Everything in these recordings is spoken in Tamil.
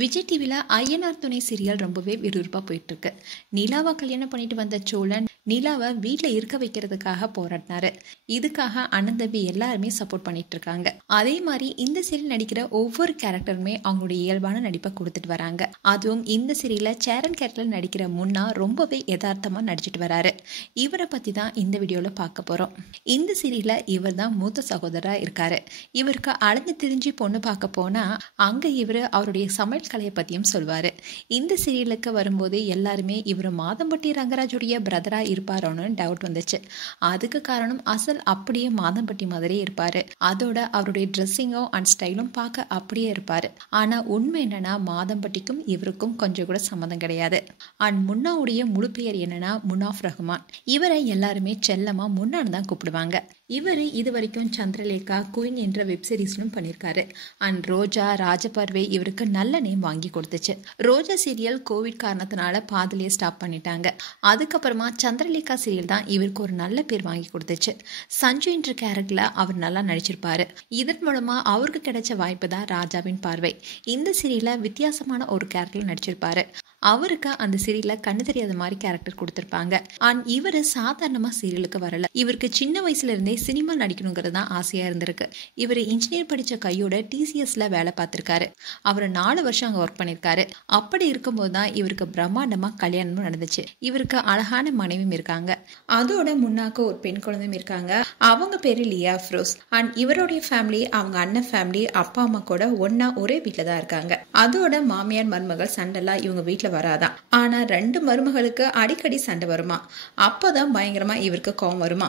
விஜய் டிவில ஐயனார் துணை சீரியல் ரொம்பவே விறுவிறுப்பா போயிட்டு இருக்கு. நிலாவை கல்யாணம் பண்ணிட்டு வந்த சோழன் நிலாவை வீட்டுல இருக்க வைக்கிறதுக்காக போராடினாரு. இதுக்காக அண்ணன் தம்பி எல்லாருமே சப்போர்ட் பண்ணிட்டு இருக்காங்க. அதே மாதிரி இந்த சீரியல் நடிக்கிற ஒவ்வொரு கேரக்டருமே அவங்களுடைய இயல்பான நடிப்பை கொடுத்துட்டு வராங்க. அதுவும் இந்த சீரியல்ல சேரன் கேரக்டர்ல நடிக்கிற முன்னா ரொம்பவே யதார்த்தமா நடிச்சிட்டு வராரு. இவரை பத்தி தான் இந்த வீடியோல பார்க்க போறோம். இந்த சீரியல்ல இவர் தான் மூத்த சகோதரா இருக்காரு. இவருக்கு அலைஞ்சு திரிஞ்சு பொண்ணு பார்க்க போனா அங்க இவரு அவருடைய சமையல் கலையை பத்தியும் சொல்வாரு. இந்த சீரியலுக்கு வரும்போது எல்லாருமே இவர் மாதம்பட்டி ரங்கராஜுடைய பிரதரா இருப்பாரோன்னு டவுட் வந்துச்சு. அதுக்கு காரணம் அசல் அப்படியே மாதம்பட்டி மாதிரியே இருப்பாரு. அதோட அவருடைய ட்ரெஸ்ஸிங்கும் அண்ட் ஸ்டைலும் பார்க்க அப்படியே இருப்பாரு. ஆனா உண்மை என்னன்னா மாதம்பட்டிக்கும் இவருக்கும் கொஞ்சம் கூட சம்மந்தம் கிடையாது. அண்ட் முன்னாவுடைய முழு பெயர் என்னன்னா முனாஃப் ரஹ்மான். இவரை எல்லாருமே செல்லமா முன்னான்னு தான் கூப்பிடுவாங்க. இவர் இது வரைக்கும் சந்திரலேகா, குயின் என்ற வெப் சீரிஸ்லும் பண்ணியிருக்காரு. அண்ட் ரோஜா, ராஜபர்வை இவருக்கு நல்ல நேம் வாங்கி கொடுத்துச்சு. ரோஜா சீரியல் கோவிட் காரணத்தினால பாதிலேயே ஸ்டாப் பண்ணிட்டாங்க. அதுக்கப்புறமா சந்திரலேகா சீரியல் தான் இவருக்கு ஒரு நல்ல பேர் வாங்கி கொடுத்துச்சு. சஞ்சு என்ற கேரக்டர்ல அவர் நல்லா நடிச்சிருப்பாரு. இதன் மூலமா அவருக்கு கிடைச்ச வாய்ப்பு தான் ராஜாவின் பார்வை. இந்த சீரியல்ல வித்தியாசமான ஒரு கேரக்டர்ல நடிச்சிருப்பாரு. அவருக்கு அந்த சீரியல்ல கண்ணு தெரியாத மாதிரி கேரக்டர் கொடுத்திருப்பாங்க. அண்ட் இவரு சாதாரணமா சீரியலுக்கு வரல. இவருக்கு சின்ன வயசுல இருந்தே சினிமா நடிக்கணுங்கிறது தான் ஆசையா இருந்திருக்கு. இவர் இன்ஜினியர் படிச்ச கையோட டிசிஎஸ்ல வேலை பார்த்திருக்காரு. அவர் 4 வருஷம் அங்க ஒர்க் பண்ணிருக்காரு. அப்படி இருக்கும்போது தான் இவருக்கு பிரம்மாண்டமா கல்யாணமும் நடந்துச்சு. இவருக்கு அழகான மனைவியும் இருக்காங்க. அதோட முன்னாக்கு ஒரு பெண் குழந்தையும் இருக்காங்க. அவங்க பேரு லியா ஃப்ரோஸ். அண்ட் இவருடைய ஃபேமிலி அவங்க அண்ணன் ஃபேமிலி அப்பா அம்மா கூட ஒன்னா ஒரே வீட்டுல தான் இருக்காங்க. அதோட மாமியார் மருமகள் சண்டைலாம் இவங்க வீட்டுல வராதான். ஆனா 2 மருமகளுக்கு அடிக்கடி சண்டை வருமா. அப்பதான் பயங்கரமா இவருக்கு கோவம் வருமா.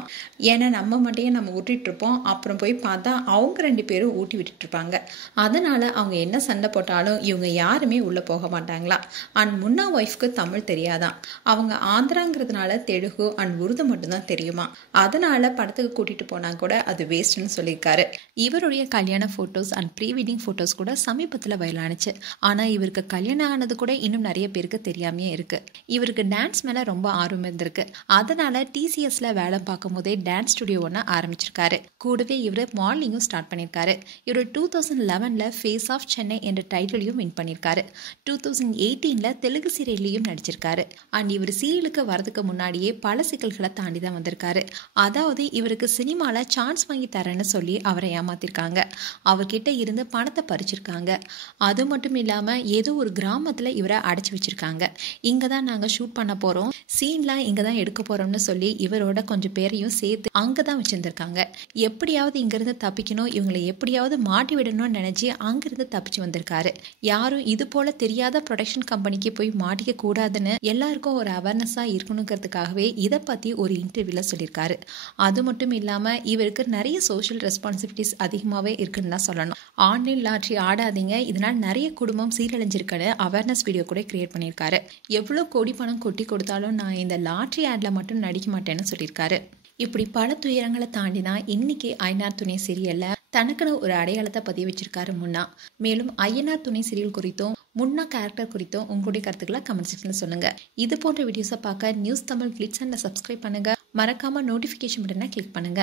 ஏன்னா நம்ம மட்டும் நம்ம ஊட்டிட்டு இருப்போம். அப்புறம் போய் பார்த்தா அவங்க 2 பேரும் ஊட்டி விட்டுட்டு இருப்பாங்க. அதனால அவங்க என்ன சண்டை போட்டாலும் இவங்க யாருமே உள்ள போக மாட்டாங்களா. அண்ட் முன்னா ஒய்ஃப்க்கு தமிழ் தெரியாதான். அவங்க ஆந்திராங்கிறதுனால தெலுங்கு அண்ட் உருது மட்டும்தான் தெரியுமா. அதனால படத்துக்கு கூட்டிட்டு போனா கூட அது வேஸ்ட்னு சொல்லியிருக்காரு. இவருடைய கல்யாண photos and pre wedding photos கூட சமீபத்துல வைரலானுச்சு. ஆனா இவருக்கு கல்யாணம் ஆனது கூட இன்னும் நிறைய பேருக்கு தெரியாமையே இருக்கு. இவருக்கு டான்ஸ் மேல ரொம்ப ஆர்வம் இருந்திருக்கு. அதனால டிசிஎஸ்ல வேலை பார்க்கும் போதே டான்ஸ் ஸ்டுடியோ ஒன்று ஆரம்பிச்சிருக்காரு. கூடவே இவர் மாடலிங்கும் ஸ்டார்ட் பண்ணிருக்காரு. இவர் 2011ல ஃபேஸ் ஆஃப் சென்னை என்ற டைட்டிலையும் வின் பண்ணிருக்காரு. 2018ல தெலுங்கு சீரியல்லையும் நடிச்சிருக்காரு. அண்ட் இவர் சீரியலுக்கு வரதுக்கு முன்னாடியே பல சிக்கல்களை தாண்டி தான் வந்திருக்காரு. அதாவது இவருக்கு சினிமால சான்ஸ் வாங்கி தரேன்னு சொல்லி அவரை ஏமாத்திருக்காங்க. அவர்கிட்ட இருந்து பணத்தை பறிச்சிருக்காங்க. அது மட்டும் இல்லாம ஏதோ ஒரு கிராமத்துல இவரை அடைச்சு வச்சிருக்காங்க. இங்கதான் நாங்க ஷூட் பண்ண போறோம், சீன்லாம் இங்கதான் எடுக்க போறோம்னு சொல்லி இவரோட கொஞ்சம் பேரையும் சேர்த்து அங்கதான் வச்சிருந்திருக்காங்க. எப்படியாவது இங்கிருந்து தப்பிக்கணும், இவங்களை எப்படியாவது மாட்டி விடணும்னு நினைச்சு அங்கிருந்து தப்பிச்சு வந்திருக்காரு. யாரும் இது போல தெரியாத ப்ரொடக்ஷன் கம்பெனிக்கு போய் மாட்டிக்க கூடாதுன்னு எல்லாருக்கும் ஒரு அவேர்னஸா இருக்கணுங்கிறதுக்காகவே இதை பத்தி ஒரு இன்டர்வியூல சொல்லியிருக்காரு. அது மட்டும் இல்லாம இவருக்கு நிறைய சோஷியல் ரெஸ்பான்சிபிலிட்டிஸ் அதிகமாவே இருக்குன்னு தான் சொல்லணும். ஆன்லைன் லாட்ரி ஆடாதீங்க, இதனால நிறைய குடும்பம் சீரழிஞ்சிருக்குன்னு அவேர்னஸ் வீடியோ கூட கிரியேட் பண்ணியிருக்காரு. எவ்வளோ கோடி பணம் கொட்டி கொடுத்தாலும் நான் இந்த லாட்ரி ஆட்ல மட்டும் நடிக்க மாட்டேன்னு சொல்லியிருக்காரு. இப்படி பல துயரங்களை தாண்டி தான் இன்னைக்கு ஐயனார் துணை சீரியல்ல தனக்குன்னு ஒரு அடையாளத்தை பதிவு வச்சிருக்காரு முன்னா. மேலும் ஐயனார் துணை சீரியல் குறித்தும் முன்னா கேரக்டர் குறித்தும் உங்களுடைய கருத்துக்களை கமெண்ட் செக்ஷன்ல சொல்லுங்க. இது போன்ற வீடியோஸை பார்க்க news Tamil glitz and subscribe பண்ணுங்க. மறக்காம நோட்டிபிகேஷன் பட்டனை கிளிக் பண்ணுங்க.